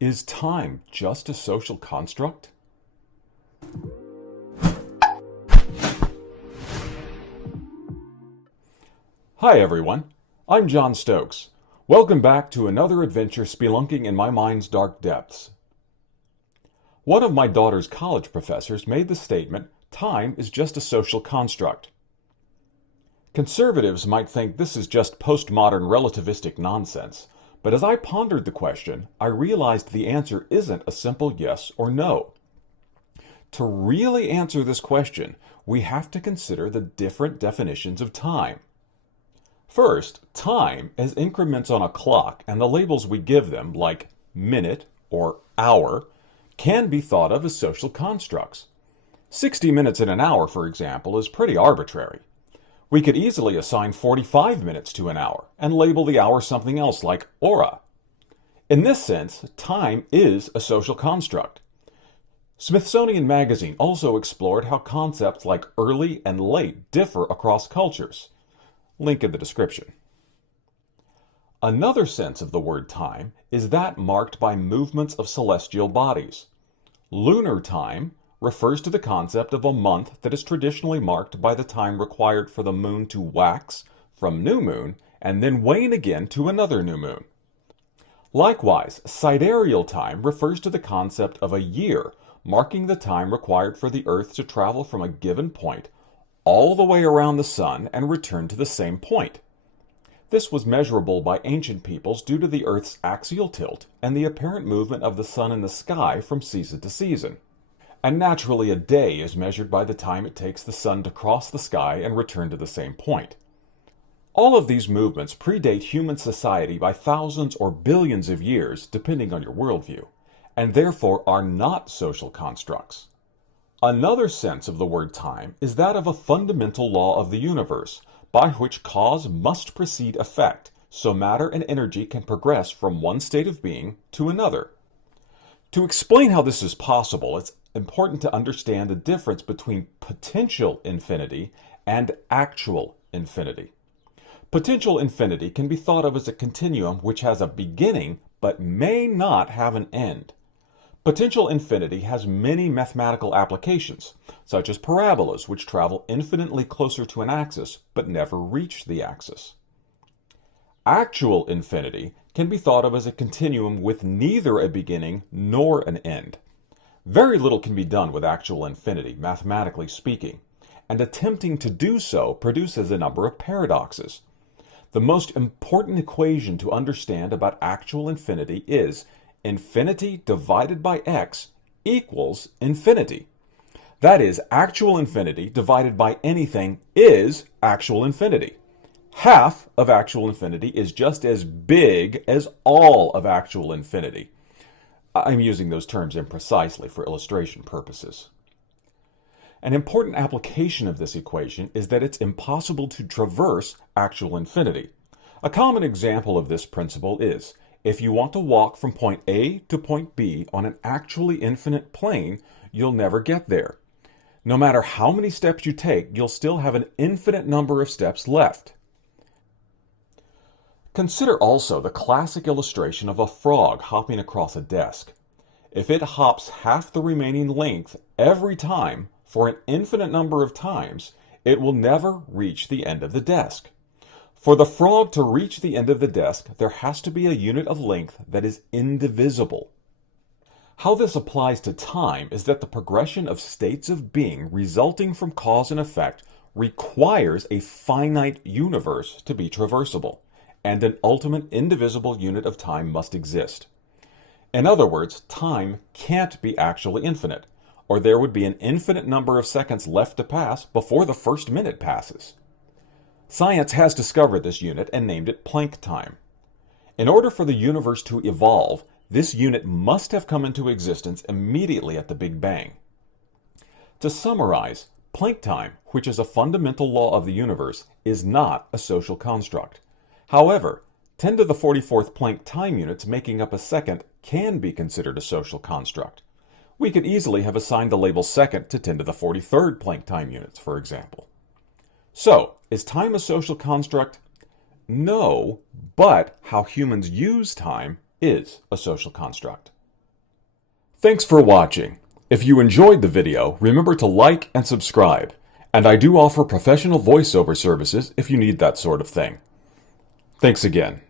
Is time just a social construct? Hi everyone, I'm John Stokes. Welcome back to another adventure spelunking in my mind's dark depths. One of my daughter's college professors made the statement, time is just a social construct. Conservatives might think this is just postmodern relativistic nonsense, but as I pondered the question, I realized the answer isn't a simple yes or no. To really answer this question, we have to consider the different definitions of time. First, time as increments on a clock and the labels we give them, like minute or hour, can be thought of as social constructs. 60 minutes in an hour, for example, is pretty arbitrary. We could easily assign 45 minutes to an hour and label the hour something else like hora. In this sense, time is a social construct. Smithsonian Magazine also explored how concepts like early and late differ across cultures. Link in the description. Another sense of the word time is that marked by movements of celestial bodies. Lunar time refers to the concept of a month that is traditionally marked by the time required for the moon to wax from new moon and then wane again to another new moon. Likewise, sidereal time refers to the concept of a year, marking the time required for the Earth to travel from a given point all the way around the sun and return to the same point. This was measurable by ancient peoples due to the Earth's axial tilt and the apparent movement of the sun in the sky from season to season. And naturally, a day is measured by the time it takes the sun to cross the sky and return to the same point. All of these movements predate human society by thousands or billions of years, depending on your worldview, and therefore are not social constructs. Another sense of the word time is that of a fundamental law of the universe, by which cause must precede effect, so matter and energy can progress from one state of being to another. To explain how this is possible, it's important to understand the difference between potential infinity and actual infinity. Potential infinity can be thought of as a continuum which has a beginning but may not have an end. Potential infinity has many mathematical applications, such as parabolas which travel infinitely closer to an axis but never reach the axis. Actual infinity can be thought of as a continuum with neither a beginning nor an end. Very little can be done with actual infinity, mathematically speaking, and attempting to do so produces a number of paradoxes. The most important equation to understand about actual infinity is infinity divided by x equals infinity. That is, actual infinity divided by anything is actual infinity. Half of actual infinity is just as big as all of actual infinity. I'm using those terms imprecisely for illustration purposes. An important application of this equation is that it's impossible to traverse actual infinity. A common example of this principle is, if you want to walk from point A to point B on an actually infinite plane, you'll never get there. No matter how many steps you take, you'll still have an infinite number of steps left. Consider also the classic illustration of a frog hopping across a desk. If it hops half the remaining length every time for an infinite number of times, it will never reach the end of the desk. For the frog to reach the end of the desk, there has to be a unit of length that is indivisible. How this applies to time is that the progression of states of being resulting from cause and effect requires a finite universe to be traversable, and an ultimate indivisible unit of time must exist. In other words, time can't be actually infinite, or there would be an infinite number of seconds left to pass before the first minute passes. Science has discovered this unit and named it Planck time. In order for the universe to evolve, this unit must have come into existence immediately at the Big Bang. To summarize, Planck time, which is a fundamental law of the universe, is not a social construct. However, 10 to the 44th Planck time units making up a second can be considered a social construct. We could easily have assigned the label second to 10 to the 43rd Planck time units, for example. So, is time a social construct? No, but how humans use time is a social construct. Thanks for watching. If you enjoyed the video, remember to like and subscribe. And I do offer professional voiceover services if you need that sort of thing. Thanks again.